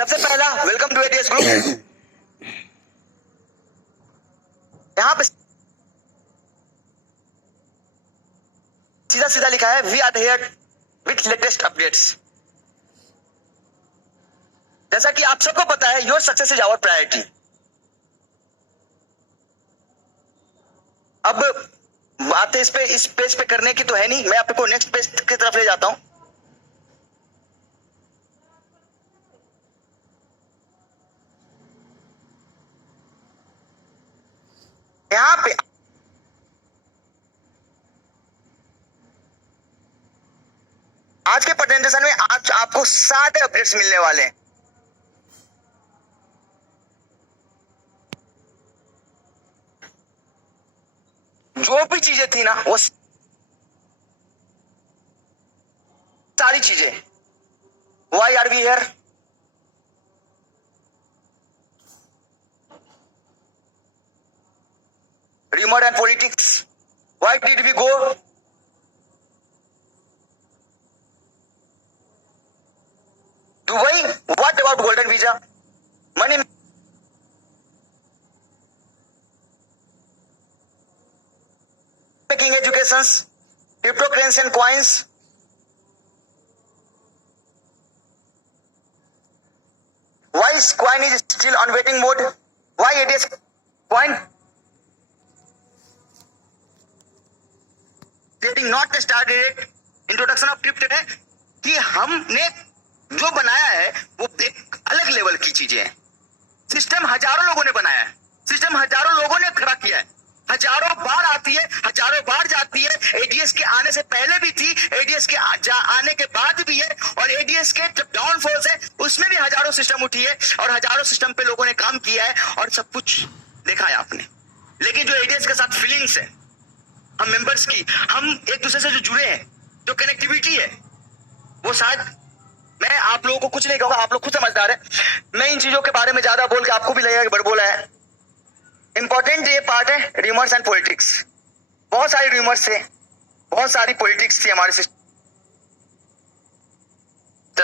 सबसे पहला welcome to ADS group. यहां पे सीधा सीधा लिखा है we are here with latest updates. जैसा कि आप सबको पता है your success is our priority. अब बात इस पेज पे करने की तो है नहीं, मैं आपको नेक्स्ट पेज की तरफ ले जाता हूं। यहां पे आज के प्रेजेंटेशन में आज आपको सारे अपडेट्स मिलने वाले हैं। जो भी चीजें थी ना वो सारी चीजें, why are we here, rumor and politics, why did we go Dubai, what about golden visa, money making educations, cryptocurrency and coins, why coin is still on waiting mode, why it is coin trading not started, introduction of crypto है कि हमने जो बनाया है वो एक अलग level की चीजें हैं। सिस्टम हजारों लोगों ने बनाया है, सिस्टम हजारों लोगों ने खड़ा किया है, हजारों बार आती है, हजारों बार जाती है। एडीएस के आने से पहले भी थी, एडीएस के आने के बाद भी है, और एडीएस के जब डाउनफॉल्स है उसमें भी हजारों सिस्टम उठी है और हजारों सिस्टम पे लोगों ने काम किया है और सब कुछ देखा है आपने। लेकिन जो एडीएस के साथ फीलिंग्स है हम मेंबर्स की, हम एक दूसरे से जो जुड़े हैं, जो कनेक्टिविटी है, वो शायद मैं आप लोगों को कुछ नहीं कहूंगा, आप लोग खुद समझदार है। मैं इन चीजों के बारे में ज्यादा बोल के आपको भी लगेगा कि बड़ बोला है। इंपॉर्टेंट ये पार्ट है रूमर्स एंड पॉलिटिक्स। बहुत सारी रूमर्स थे, बहुत सारी पॉलिटिक्स थी हमारे सिस्टम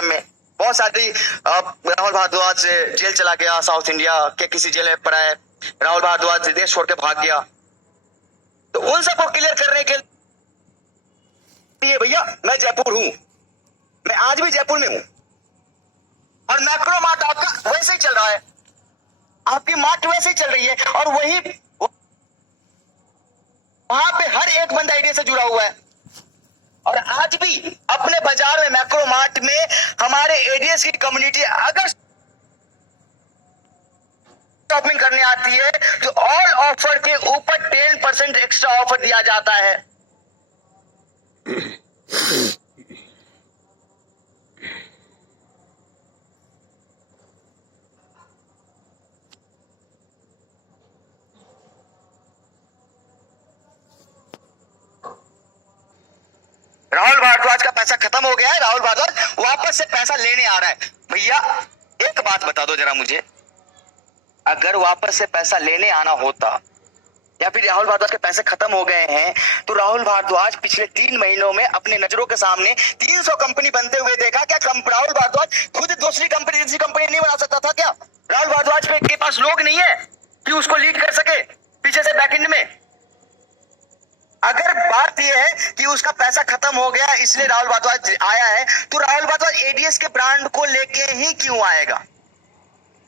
में। बहुत सारी राहुल भारद्वाज जेल चला गया, साउथ इंडिया के किसी जेल में पड़ा है, राहुल भारद्वाज देश छोड़ के भाग गया। तो उन सबको क्लियर करने के लिए भैया मैं जयपुर हूं, मैं आज भी जयपुर में हूं, और मैक्रो मार्ट आपका वैसे ही चल रहा है, आपकी मार्ट वैसे ही चल रही है, और वही वहां पे हर एक बंदा आइडिया से जुड़ा हुआ है। और आज भी अपने बाजार में मैक्रो मार्ट में हमारे एडीएस की कम्युनिटी अगर शॉपिंग करने आती है तो ऑल ऑफर के ऊपर 10% एक्स्ट्रा ऑफर दिया जाता है। राहुल भारद्वाज का पैसा खत्म हो गया है, राहुल भारद्वाज वापस से पैसा लेने आ रहा है। भैया एक बात बता दो जरा मुझे, अगर वापस से पैसा लेने आना होता या फिर राहुल भारद्वाज के पैसे खत्म हो गए हैं तो राहुल भारद्वाज पिछले 3 महीनों में अपने नजरों के सामने 300 कंपनी बनते हुए देखा क्या? राहुल भारद्वाज खुद दूसरी कंपनी नहीं बना सकता था क्या? राहुल भारद्वाज के पास लोग नहीं है कि उसको लीड कर सके पीछे से बैकएंड में। अगर बात यह है कि उसका पैसा खत्म हो गया इसलिए राहुल भारद्वाज आया है, तो राहुल भारद्वाज एडीएस के ब्रांड को लेके ही क्यों आएगा?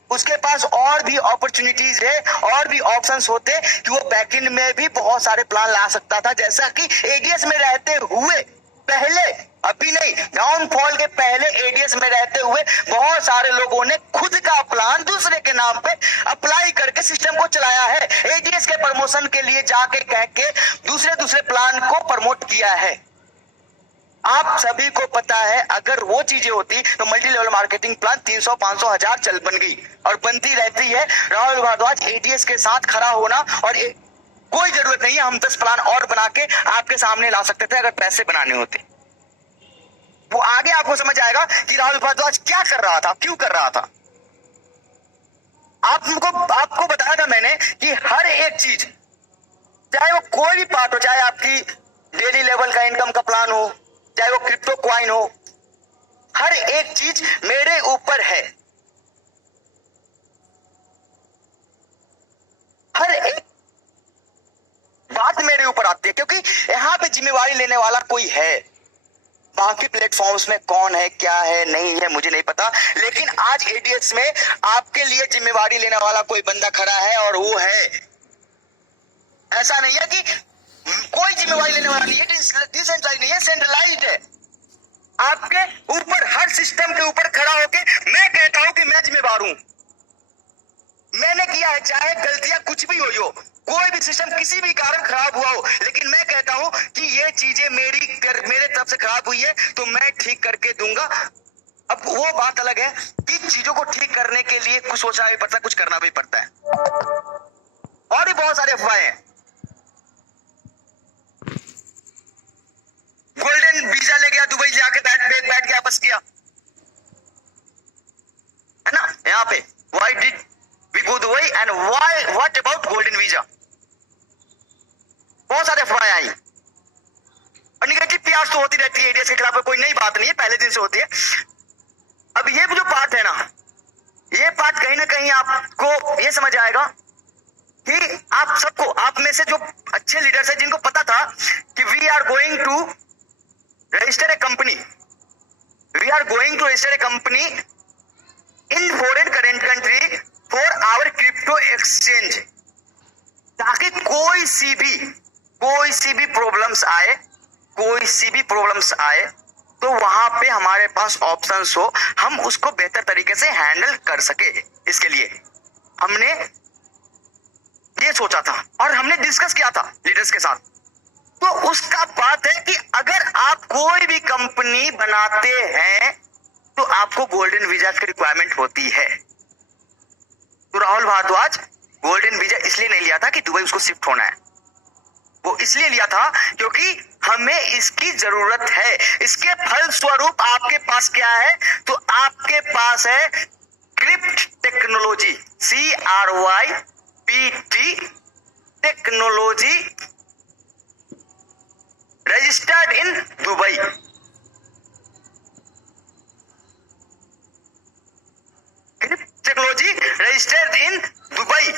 उसके पास और भी अपॉर्चुनिटीज है, और भी ऑप्शंस होते कि वो बैकएंड में भी बहुत सारे प्लान ला सकता था, जैसा कि एडीएस में रहते हुए पहले, अभी नहीं, डाउनफॉल के पहले एडीएस में रहते हुए बहुत सारे लोगों ने खुद का प्लान दूसरे के नाम पे अप्लाई करके सिस्टम को चलाया है। एडीएस के प्रमोशन के लिए जाके कह के दूसरे प्लान को प्रमोट किया है। आप सभी को पता है अगर वो चीजें होती तो मल्टी लेवल मार्केटिंग प्लान 300, 500, 1000 चल बन गई और बनती रहती है। राहुल भारद्वाज एडीएस के साथ खड़ा होना और कोई जरूरत नहीं है, हम 10 प्लान और बना के आपके सामने ला सकते थे अगर पैसे बनाने होते। वो आगे आपको समझ आएगा कि राहुल भारद्वाज क्या कर रहा था, क्यों कर रहा था। आपको बताया था मैंने कि हर एक चीज, चाहे वो कोई भी पार्ट हो, चाहे आपकी डेली लेवल का इनकम का प्लान हो, चाहे वो क्रिप्टो क्वाइन हो, हर एक चीज मेरे ऊपर है। हर एक बात मेरे ऊपर आती है, क्योंकि यहाँ पे जिम्मेवारी लेने वाला कोई है। बाकी प्लेटफॉर्म्स में कौन है, क्या है, नहीं है, मुझे नहीं पता, लेकिन आज एडीएस में आपके लिए जिम्मेवारी लेने वाला कोई बंदा खड़ा है, और वो है। ऐसा नहीं है कि कोई जिम्मेवारी लेने वाला नहीं है, डिसेंट्रलाइज नहीं है, सेंट्रलाइज्ड है। आपके ऊपर, हर सिस्टम के ऊपर खड़ा होके मैं कहता हूं कि मैं जिम्मेवार हूं, मैंने किया है, चाहे गलतियां कुछ भी हुई हो, कोई भी सिस्टम किसी भी कारण खराब हुआ हो, लेकिन मैं कहता हूं कि ये चीजें मेरे तरफ से खराब हुई है तो मैं ठीक करके दूंगा। अब वो बात अलग है कि चीजों को ठीक करने के लिए कुछ सोचना भी पड़ता है, कुछ करना भी पड़ता है, और भी बहुत सारे अफवाहें हैं। गोल्डन वीजा ले गया, दुबई जाके बैठ के वापस किया, है ना। यहाँ पे why did we go Dubai and why, what about golden visa, बहुत सारे अफवाहें आई। और निगेटिव पीआर तो होती रहती है एडीएस के खिलाफ, कोई नई बात नहीं है, पहले दिन से होती है। अब ये जो पार्ट है ना, ये पार्ट कहीं ना कहीं आपको ये समझ आएगा कि आप सबको, आप में से जो अच्छे लीडर्स हैं जिनको पता था कि we are going to register a company, we are going to register a company in foreign current country for our crypto exchange, ताकि कोई सी भी प्रॉब्लम्स आए, कोई सी भी प्रॉब्लम्स आए तो वहां पे हमारे पास ऑप्शंस हो, हम उसको बेहतर तरीके से हैंडल कर सके। इसके लिए हमने ये सोचा था और हमने डिस्कस किया था लीडर्स के साथ। तो उसका बात है कि अगर आप कोई भी कंपनी बनाते हैं तो आपको गोल्डन वीजा की रिक्वायरमेंट होती है। तो राहुल भारद्वाज गोल्डन वीजा इसलिए नहीं लिया था कि दुबई उसको शिफ्ट होना है, वो इसलिए लिया था क्योंकि हमें इसकी जरूरत है। इसके फलस्वरूप आपके पास क्या है, तो आपके पास है crypt technology, CRYPT technology, registered in Dubai. Crypt technology registered in Dubai.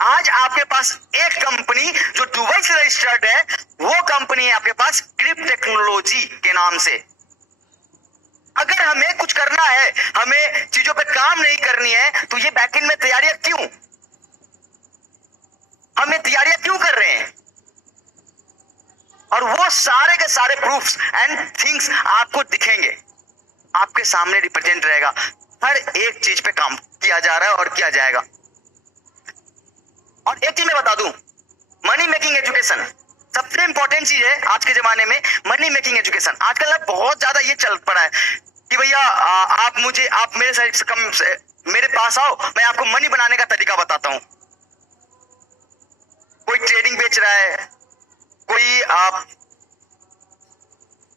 आज आपके पास एक कंपनी जो दुबई से रजिस्टर्ड है, वो कंपनी है आपके पास क्रिप्ट टेक्नोलॉजी के नाम से। अगर हमें कुछ करना है, हमें चीजों पे काम नहीं करनी है, तो ये बैकएंड में तैयारियां क्यों, हमें तैयारियां क्यों कर रहे हैं? और वो सारे के सारे प्रूफ्स एंड थिंग्स आपको दिखेंगे, आपके सामने रिप्रेजेंट रहेगा। हर एक चीज पे काम किया जा रहा है और किया जाएगा। और एक चीज मैं बता दूं, मनी मेकिंग एजुकेशन सबसे इंपॉर्टेंट चीज है आज के जमाने में। मनी मेकिंग एजुकेशन आजकल बहुत ज्यादा ये चल पड़ा है कि भैया आप मेरे साइड से कम से मेरे पास आओ, मैं आपको मनी बनाने का तरीका बताता हूं। कोई ट्रेडिंग बेच रहा है, कोई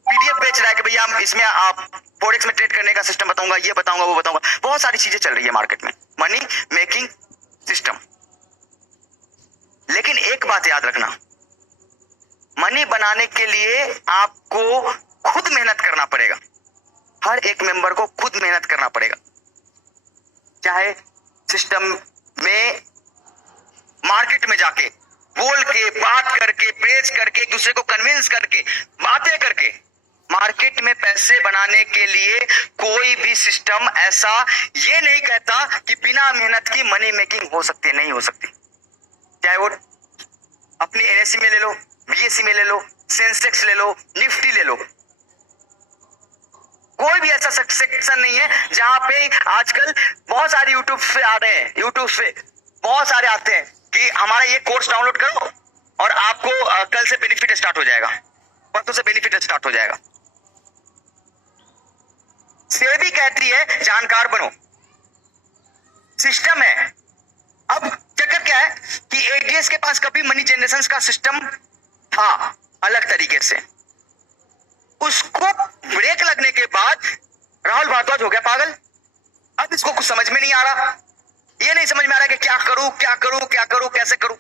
पीडीएफ बेच रहा है कि भैया इसमें आप फॉरेक्स में ट्रेड करने का सिस्टम बताऊंगा, ये बताऊंगा, वो बताऊंगा। बहुत सारी चीजें चल रही है मार्केट में, मनी मेकिंग सिस्टम। लेकिन एक बात याद रखना, मनी बनाने के लिए आपको खुद मेहनत करना पड़ेगा। हर एक मेंबर को खुद मेहनत करना पड़ेगा, चाहे सिस्टम में, मार्केट में जाके बोल के, बात करके, प्रेस करके, एक दूसरे को कन्विंस करके, बातें करके। मार्केट में पैसे बनाने के लिए कोई भी सिस्टम ऐसा ये नहीं कहता कि बिना मेहनत की मनी मेकिंग हो सकती है, नहीं हो सकती। चाहे वो अपनी एनएससी में ले लो, बीएससी में ले लो, सेंसेक्स ले लो, निफ्टी ले लो, कोई भी ऐसा सेक्शन नहीं है जहां पे आजकल बहुत सारे यूट्यूब पे आ रहे हैं, यूट्यूब पे बहुत सारे आते हैं कि हमारा ये कोर्स डाउनलोड करो और आपको कल से बेनिफिट स्टार्ट हो जाएगा, परसों से बेनिफिट स्टार्ट हो जाएगा। सेबी कहती है जानकार बनो, सिस्टम है। अब चक्कर क्या है कि एडीएस के पास कभी मनी जनरेशन का सिस्टम था अलग तरीके से, उसको ब्रेक लगने के बाद राहुल भारद्वाज हो गया पागल। अब इसको कुछ समझ में नहीं आ रहा, ये नहीं समझ में आ रहा कि क्या करूं, क्या करूं, क्या करूं, कैसे करूं।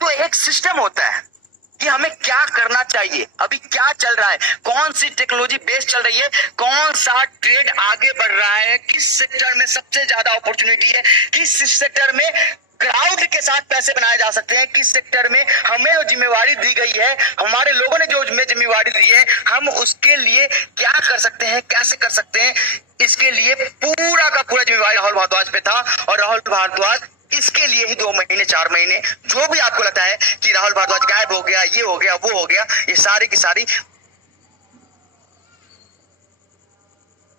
तो एक सिस्टम होता है कि हमें क्या करना चाहिए, अभी क्या चल रहा है, कौन सी टेक्नोलॉजी बेस्ड चल रही है, कौन सा ट्रेड आगे बढ़ रहा है, किस सेक्टर में सबसे ज्यादा अपॉर्चुनिटी है, किस सेक्टर में क्राउड के साथ पैसे बनाए जा सकते हैं। किस सेक्टर में हमें जो जिम्मेवारी दी गई है, हमारे लोगों ने जो जिम्मेवारी दी है, हम उसके लिए क्या कर सकते हैं, कैसे कर सकते हैं, इसके लिए पूरा का पूरा जिम्मेवारी राहुल भारद्वाज पे था। और राहुल भारद्वाज इसके लिए ही 2 महीने 4 महीने जो भी आपको लगता है कि राहुल भारद्वाज गायब हो गया, ये हो गया, वो हो गया, ये सारी की सारी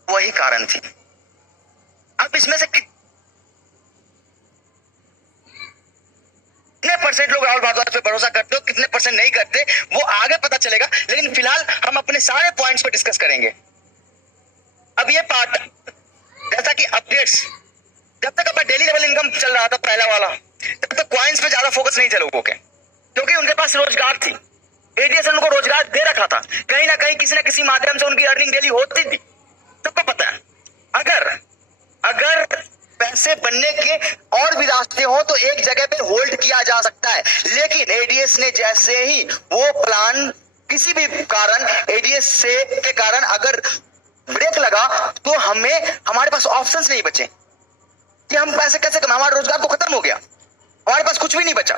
वही कारण थी। अब इसमें से कितने परसेंट लोग राहुल भारद्वाज पे भरोसा करते हो, कितने परसेंट नहीं करते, वो आगे पता चलेगा। लेकिन फिलहाल हम अपने सारे पॉइंट्स पे डिस्कस करेंगे। अब ये पार्ट जैसा कि अपडेट्स, जब तक अपना डेली लेवल इनकम चल रहा था पहला वाला, तब तक कॉइन्स पे ज्यादा फोकस नहीं थे लोगों के, क्योंकि उनके पास रोजगार थी। एडीएस उनको रोजगार दे रखा था, कहीं ना कहीं किसी ना किसी माध्यम से उनकी अर्निंग डेली होती थी, सबको पता है। अगर पैसे बनने के और भी रास्ते हो तो एक जगह पे होल्ड किया जा सकता है। लेकिन एडीएस ने जैसे ही वो प्लान किसी भी कारण एडीएस से के कारण अगर ब्रेक लगा, तो हमारे पास ऑप्शंस नहीं बचे कि हम पैसे कैसे कमाएं। हमारा रोजगार तो खत्म हो गया, हमारे पास कुछ भी नहीं बचा,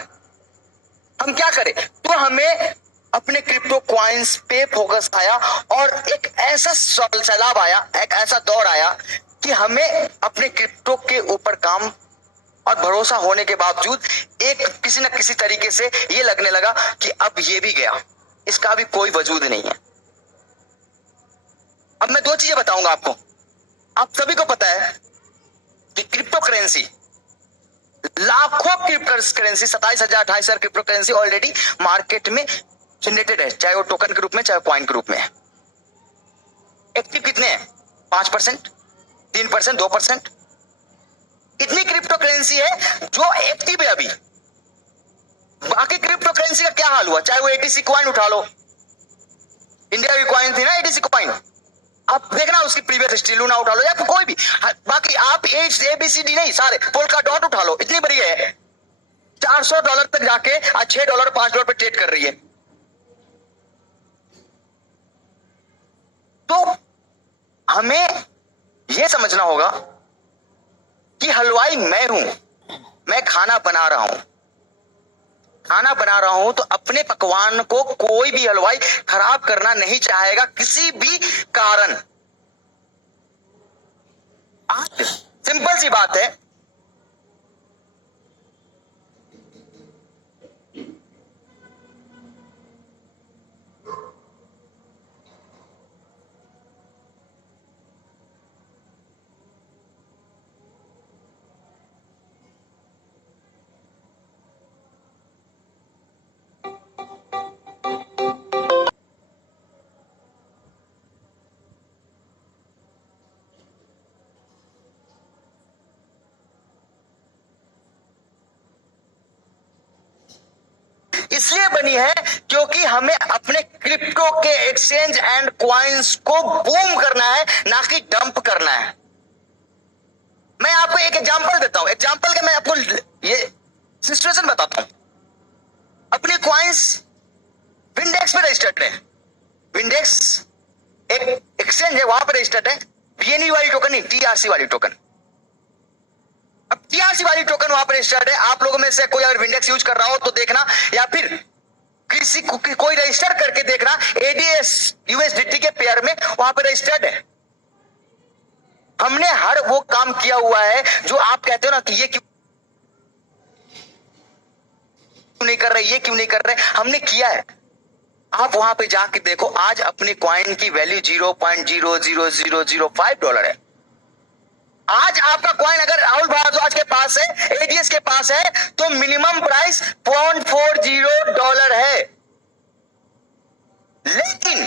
हम क्या करें? तो हमें अपने क्रिप्टो कॉइन्स पे फोकस आया और एक ऐसा सैलाब आया, एक ऐसा दौर आया कि हमें अपने क्रिप्टो के ऊपर काम और भरोसा होने के बावजूद एक किसी न किसी तरीके से ये लगने लगा कि अब ये भी गया, इसका भी कोई वजूद नहीं है। अब मैं 2 चीजें बताऊंगा आपको। आप सभी को पता है कि क्रिप्टो करेंसी, लाखों crypto currency, 27,000 28,000 crypto currency already market में जनरेटेड है, चाहे वो टोकन के रूप में चाहे कॉइन के रूप में है। एक्टिव कितने हैं? 5%, 3%, 2%। इतनी क्रिप्टो करेंसी है जो एक्टिव है अभी। बाकी क्रिप्टो करेंसी का क्या हाल हुआ? चाहे वो एटीसी कॉइन उठा लो, इंडिया की कॉइन थी ना एटीसी कॉइन, आप देखना उसकी प्रीवियस हिस्ट्री, लूना उठा लो या फिर कोई भी, बाकी आप ABCD नहीं, सारे पोल्का डॉट उठा लो, इतनी बड़ी है, $400 तक जाके आज $6 $5 पे ट्रेड कर रही है। तो हमें यह समझना होगा कि हलवाई मैं हूं, मैं खाना बना रहा हूं, तो अपने पकवान को कोई भी हलवाई खराब करना नहीं चाहेगा किसी भी कारण। सिंपल सी बात है। इसलिए बनी है क्योंकि हमें अपने क्रिप्टो के एक्सचेंज एंड कॉइन्स को बूम करना है, ना कि डंप करना है। मैं आपको एक एग्जांपल देता हूं, एग्जांपल के मैं आपको ये सिचुएशन बताता हूं। अपने कॉइन्स विंडेक्स पे रजिस्टर्ड है, विंडेक्स एक एक्सचेंज है, वहां पर रजिस्टर्ड है, BNB वाली टोकन नहीं, TRC वाली टोकन। अब TRC वाली टोकन वहां पर रजिस्टर्ड है। आप लोगों में से कोई अगर विंडेक्स यूज कर रहा हो तो देखना, या फिर किसी कोई रजिस्टर करके देखना, ADS USDT के पेयर में वहां पर रजिस्टर्ड है। हमने हर वो काम किया हुआ है जो आप कहते हो ना कि ये क्यों नहीं कर रहे, ये क्यों नहीं कर रहे, हमने किया है। आप वहां पे जाके देखो, आज अपने कॉइन की वैल्यू $0.00005 है। आज आपका कॉइन अगर राहुल भारद्वाज के पास है, ADS के पास है, तो मिनिमम प्राइस $0.40 है। लेकिन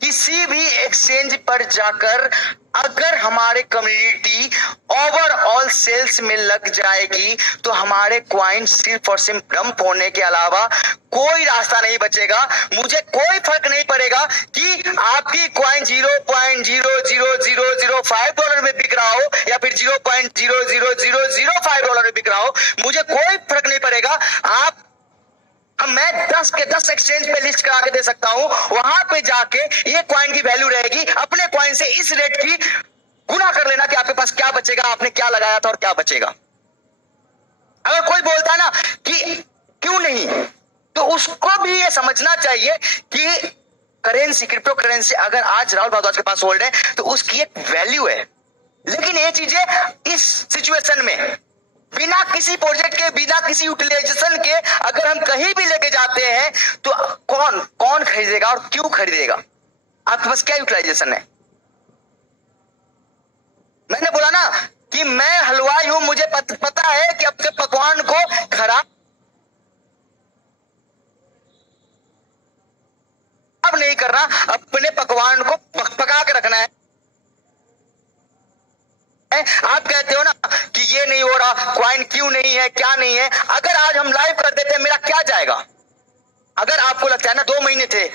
किसी भी एक्सचेंज पर जाकर अगर हमारे कम्युनिटी ओवरऑल सेल्स में लग जाएगी तो हमारे कॉइन सिर्फ और सिर्फ डंप होने के अलावा कोई रास्ता नहीं बचेगा। मुझे कोई फर्क नहीं पड़ेगा कि आपकी कॉइन $0.00005 में बिक रहा हो या फिर $0.00005 में बिक रहा हो, मुझे कोई फर्क नहीं पड़ेगा। मैं 10 के 10 एक्सचेंज पे लिस्ट करा के दे सकता हूं, वहां पे जाके ये कॉइन की वैल्यू रहेगी, अपने कॉइन से इस रेट की गुना कर लेना कि आपके पास क्या बचेगा, आपने क्या लगाया था और क्या बचेगा। अगर कोई बोलता है ना कि क्यों नहीं, तो उसको भी ये समझना चाहिए कि करेंसी, क्रिप्टो करेंसी अगर आज राहुल भारद्वाज के पास होल्ड है तो उसकी एक वैल्यू है। लेकिन ये चीजें इस सिचुएशन में बिना किसी प्रोजेक्ट के, बिना किसी यूटिलाइजेशन के अगर हम कहीं भी लेके जाते हैं तो कौन कौन खरीदेगा और क्यों खरीदेगा? आपके पास क्या यूटिलाइजेशन है? मैंने बोला ना कि मैं हलवाई हूं, मुझे पता है कि अपने पकवान को खराब नहीं करना, अपने पकवान को पका के रखना है। आप कहते हो ना कि ये नहीं हो रहा, क्वाइन क्यों नहीं है, क्या नहीं है। अगर आज हम लाइव कर देते मेरा क्या जाएगा? अगर आपको लगता है ना 2 महीने थे,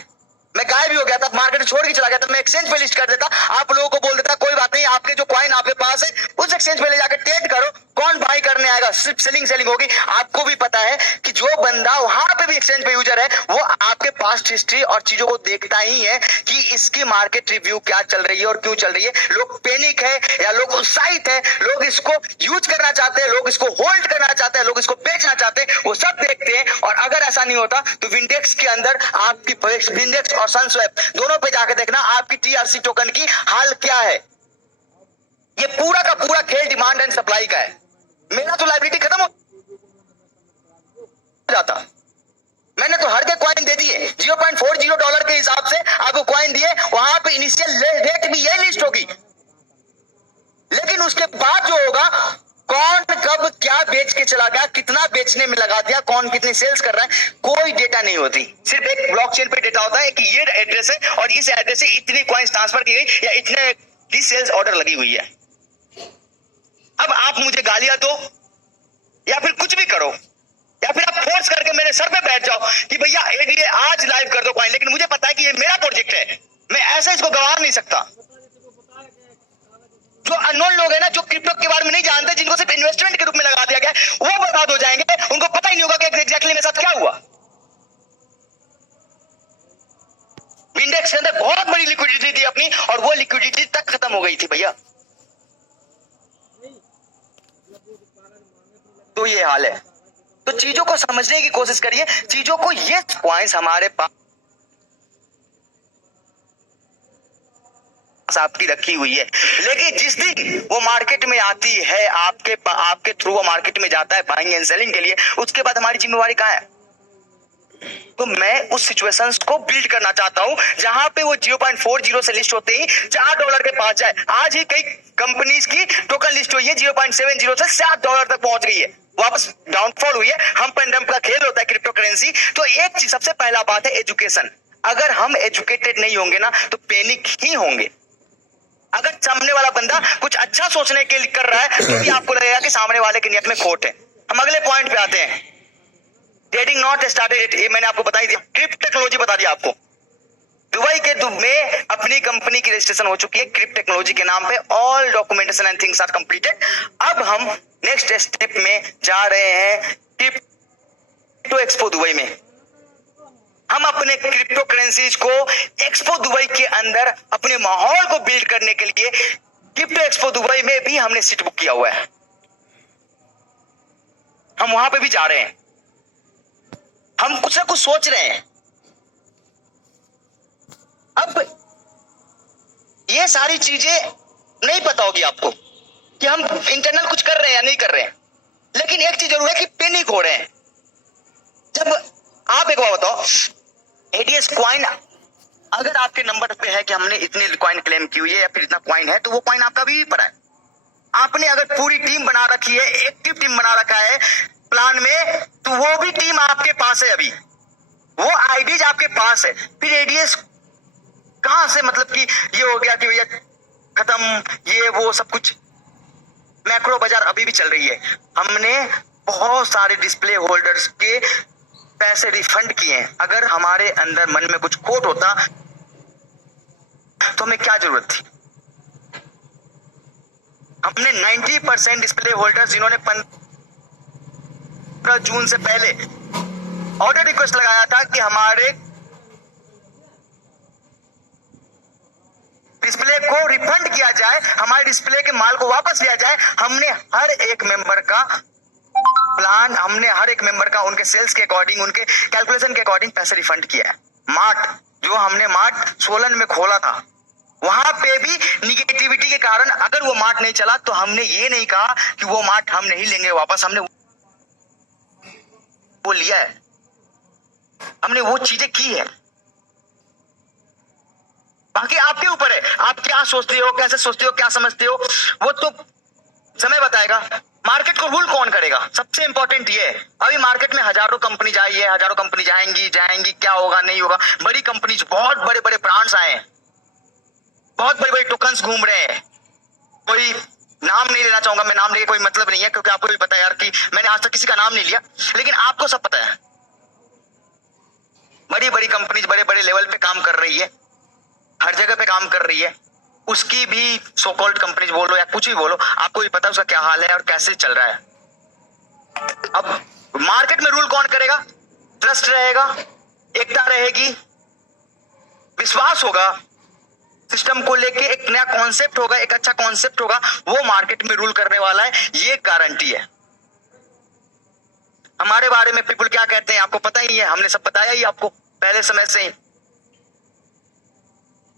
मैं गायब भी हो गया था, मार्केट छोड़ के चला गया था, मैं एक्सचेंज पे लिस्ट कर देता, आप लोगों को बोल देता कोई बात नहीं, आपके जो कॉइन आपके पास है उस एक्सचेंज पे ले जाकर ट्रेड करो, कौन बाई करने आएगा? सिर्फ सेलिंग होगी। आपको भी पता है कि जो बंदा वहां पे भी एक्सचेंज पे यूजर है वो आपके पास्ट हिस्ट्री और चीजों को देखता ही है कि इसकी मार्केट रिव्यू क्या चल रही है और क्यों चल रही है। लोग पैनिक है या लोग उत्साहित है, लोग इसको यूज करना चाहते हैं, लोग इसको होल्ड करना चाहते हैं, लोग इसको बेचना चाहते हैं, वो सब देखते हैं। और अगर ऐसा नहीं होता तो विंडेक्स के अंदर आपकी विंडेक्स और सनस्वैप दोनों पे जाके देखना आपकी टीआरसी टोकन की हाल क्या है। ये पूरा का पूरा खेल डिमांड एंड सप्लाई का है। मेरा तो लाइबिलिटी खत्म हो जाता, मैंने तो हर के कॉइन दे दिए, $0.40 के हिसाब से आपको कॉइन दिए, वहां पे इनिशियल रेट भी ये लिस्ट होगी। लेकिन उसके बाद जो होगा, कौन कब क्या बेच के चला गया, कितना बेचने में लगा दिया, कौन कितनी सेल्स कर रहा है, कोई डेटा नहीं होती। सिर्फ एक ब्लॉकचेन पे डेटा होता है कि ये एड्रेस है और इस एड्रेस से इतनी कॉइन्स ट्रांसफर की गई या इतने की सेल्स ऑर्डर लगी हुई है। अब आप मुझे गालियां दो या फिर कुछ भी करो या फिर आप फोर्स करके मेरे सर पे बैठ जाओ कि भैया एडीए आज लाइव कर दो कॉइन, लेकिन मुझे पता है कि ये मेरा प्रोजेक्ट है, मैं ऐसे इसको गंवा नहीं सकता। जो अननोन लोग हैं ना, जो क्रिप्टो के बारे में नहीं जानते, जिनको सिर्फ इन्वेस्टमेंट के रूप में लगा दिया गया, वो बर्बाद हो जाएंगे, उनको पता ही नहीं होगा कि एग्जैक्टली मेरे साथ क्या हुआ। इंडेक्स के अंदर बहुत बड़ी लिक्विडिटी थी अपनी और वो लिक्विडिटी तक खत्म हो गई थी भैया। तो ये हाल है। तो चीजों को समझने की कोशिश करिए, चीजों को, ये पॉइंट्स हमारे पास आपकी रखी हुई है, लेकिन जिस दिन वो मार्केट में आती है, आपके थ्रू वो मार्केट में जाता है बाइंग एंड सेलिंग के लिए, उसके बाद हमारी जिम्मेवारी कहाँ है? तो मैं उस सिचुएशंस को बिल्ड करना चाहता हूं जहां पे वो 0.40 से लिस्ट होते ही $4 के पास जाए। आज ही कई कंपनीज की टोकन लिस्ट हुई है, 0.70 से $7 तक पहुंच गई है, वापस डाउनफॉल हुई है। हम एंड डंप का खेल होता है क्रिप्टो करेंसी। तो एक चीज, सबसे पहला बात है एजुकेशन। अगर हम एजुकेटेड नहीं होंगे ना तो पैनिक ही होंगे। अगर सामने वाला बंदा कुछ अच्छा सोचने के लिए कर रहा है तो भी आपको लगेगा कि सामने वाले की नियत में खोट है। हम अगले पॉइंट पे आते हैं, ट्रेडिंग नॉट स्टार्टेड। ये मैंने आपको बता ही दिया, क्रिप्ट टेक्नोलॉजी बता दिया आपको। दुबई के में अपनी कंपनी की रजिस्ट्रेशन हो चुकी है क्रिप्ट टेक्नोलॉजी के नाम पे, all documentation and things are completed. अब हम नेक्स्ट स्टेप में जा रहे हैं क्रिप्टो एक्सपो दुबई में। हम अपने क्रिप्टो करेंसीज को एक्सपो दुबई के अंदर अपने माहौल को बिल्ड करने के लिए क्रिप्टो एक्सपो दुबई में भी हमने सीट बुक किया हुआ है, हम वहां पे भी जा रहे हैं। हम कुछ ना कुछ सोच रहे हैं। अब ये सारी चीजें नहीं पता होगी आपको कि हम इंटरनल कुछ कर रहे हैं या नहीं कर रहे हैं, लेकिन एक चीज जरूर है कि पैनिक हो रहे हैं। जब आप एक बात बताओ, एडीएस क्वाइन अगर आपके नंबर पे है कि हमने इतनी क्वाइन क्लेम की हुई है या फिर इतना क्वाइन है, तो वो क्वाइन आपका भी पर है। आपने अगर पूरी टीम बना रखी है, एक्टिव टीम बना रखा है प्लान में, तो वो भी टीम आपके पास है, अभी वो आईडीज आपके पास है। फिर एडीएस कहां से, मतलब कि ये हो गया कि भैया खत्म, ये वो सब कुछ। मैक्रो बाजार अभी भी चल रही है। हमने बहुत सारे डिस्प्ले होल्डर्स के पैसे रिफंड किए हैं। अगर हमारे अंदर मन में कुछ खोट होता तो हमें क्या जरूरत थी? हमने 90% डिस्प्ले होल्डर्स जिन्होंने 15 जून से पहले ऑर्डर रिक्वेस्ट लगाया था कि हमारे डिस्प्ले को रिफंड किया जाए, हमारे डिस्प्ले के माल को वापस लिया जाए, हमने हर एक मेंबर का प्लान हमने हर एक मेंबर का उनके सेल्स के अकॉर्डिंग, उनके कैलकुलेशन के अकॉर्डिंग पैसे रिफंड किया है। मार्ट, जो हमने मार्ट सोलन में खोला था, वहां पे भी निगेटिविटी के कारण अगर वो मार्ट नहीं चला तो हमने ये नहीं कहा कि वो मार्ट हम नहीं लेंगे वापस, हमने वो लिया है, हमने वो चीजें की है। बाकी आपके ऊपर है, आप क्या सोचते हो, कैसे सोचते हो, क्या समझते हो, वो तो समय बताएगा। मार्केट को रूल कौन करेगा, सबसे इंपॉर्टेंट ये है। अभी मार्केट में हजारों कंपनी आई है, हजारों कंपनी जाएंगी, क्या होगा नहीं होगा। बड़ी कंपनी, बहुत बड़े बड़े ब्रांड्स आए हैं, बहुत बड़े बड़े टोकन्स घूम रहे हैं। कोई नाम नहीं लेना चाहूंगा मैं, नाम लेके कोई मतलब नहीं है, क्योंकि आपको भी पता है यार कि मैंने आज तक किसी का नाम नहीं लिया, लेकिन आपको सब पता है। बड़ी बड़ी कंपनी बड़े बड़े लेवल पे काम कर रही है, हर जगह पे काम कर रही है। उसकी भी सो कॉल्ड कंपनीज बोलो या कुछ भी बोलो, आपको भी पता है उसका क्या हाल है और कैसे चल रहा है। अब मार्केट में रूल कौन करेगा? ट्रस्ट रहेगा, एकता रहेगी, विश्वास होगा, सिस्टम को लेके एक नया कॉन्सेप्ट होगा, एक अच्छा कॉन्सेप्ट होगा, वो मार्केट में रूल करने वाला है, ये गारंटी है। हमारे बारे में पीपल क्या कहते हैं आपको पता ही है, हमने सब बताया ही आपको पहले समय से ही।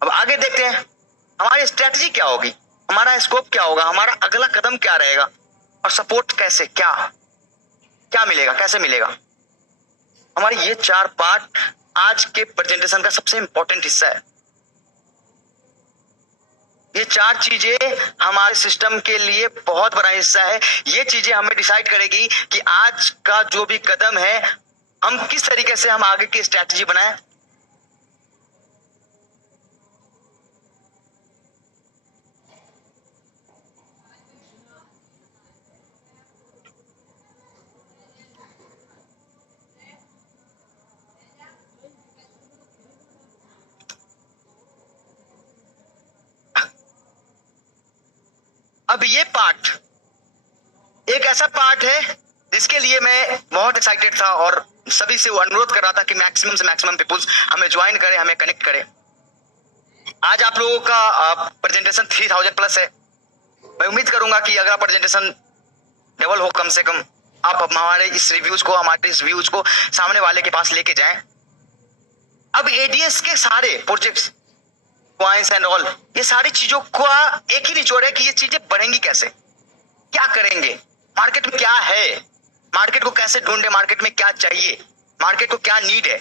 अब आगे देखते हैं हमारी स्ट्रेटजी क्या होगी, हमारा स्कोप क्या होगा, हमारा अगला कदम क्या रहेगा, और सपोर्ट कैसे, क्या मिलेगा, कैसे मिलेगा। हमारे ये 4 पार्ट आज के प्रेजेंटेशन का सबसे इंपॉर्टेंट हिस्सा है। ये 4 चीजें हमारे सिस्टम के लिए बहुत बड़ा हिस्सा है। ये चीजें हमें डिसाइड करेगी कि आज का जो भी कदम है, हम किस तरीके से हम आगे की स्ट्रेटजी बनाएं। अब ये पार्ट एक ऐसा पार्ट है जिसके लिए मैं बहुत एक्साइटेड था और सभी से वो अनुरोध कर रहा था कि मैक्सिमम से मैक्सिमम पीपुल्स हमें ज्वाइन करें, हमें कनेक्ट करें। आज आप लोगों का प्रेजेंटेशन 3000 प्लस है। मैं उम्मीद करूंगा कि अगला प्रेजेंटेशन डबल हो कम से कम। आप हमारे इस रिव्यूज को, हमारे इस व्यूज को सामने वाले के पास लेके जाएं। अब एडीएस के सारे प्रोजेक्ट्स, कॉइंस एंड ऑल, ये सारी चीजों का एक ही निचोड़ है कि ये चीजें बढ़ेंगी कैसे, क्या करेंगे, मार्केट में क्या है, मार्केट को कैसे ढूंढे, मार्केट में क्या चाहिए, मार्केट को क्या नीड है।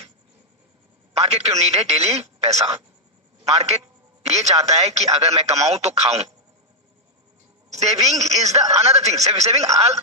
मार्केट क्यों नीड है? डेली पैसा। मार्केट ये चाहता है कि अगर मैं कमाऊं तो खाऊं। Saving is the another thing, saving